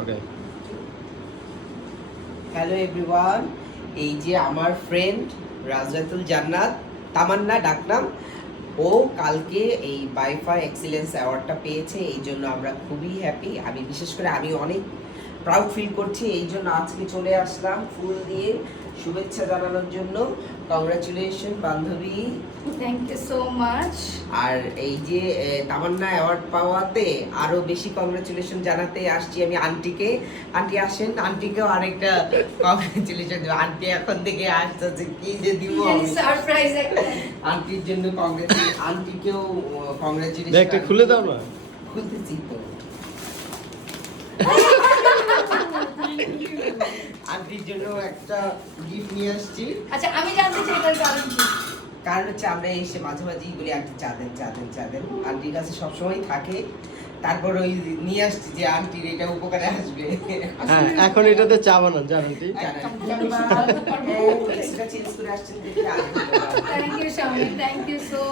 ওকে। Hello everyone, এই যে আমার ফ্রেন্ড রাজরাতুল জান্নাত, তামান্না ডাকনাম, ও কালকে এই বাইফা এক্সিলেন্স অ্যাওয়ার্ডটা পেয়েছে। এই জন্য আমরা খুবই হ্যাপি। আমি বিশেষ করে আমি অনেক প্রাউড ফিল করছি। এই জন্য আজকে চলে আসলাম ফুল দিয়ে শুভেচ্ছা জানানোর জন্য। কংগ্রাচুলেশন বান্ধবী। Thank you so much. আর এই যে তামান্না অ্যাওয়ার্ড পাওয়াতে আরো বেশি কংগ্রাচুলেশন জানাতে আসছি আমি আন্টিকে। আন্টি আসেন, আন্টিকেও আরেকটা কংগ্রাচুলেশন দেবো। আন্টি এখন থেকে আসতেছে, কি যে দিব আমি। সারপ্রাইজ একটা। আন্টির জন্য কংগ্রাচুলেশন, আন্টিকেও কংগ্রাচুলেশন। ব্যাগটা খুলে দাও না। খুলতেছি তো। আন্টির জন্য একটা গিফট নিয়ে আসছি। আচ্ছা, আমি জানতে চাই এটার কারণ কি? কারণ হচ্ছে আমরা এসে মাঝে মাঝেই বলি আন্টি চা দেন, চা দেন, চা দেন। আন্টির কাছে সবসময় থাকে। তারপর ওই নিয়ে আসছি যে আন্টির এটা উপকারে আসবে। হ্যাঁ, এখন এটাতে চা বানান জানেন কি? চেঞ্জ করে আসছেন দেখে thank you Shamim, thank you so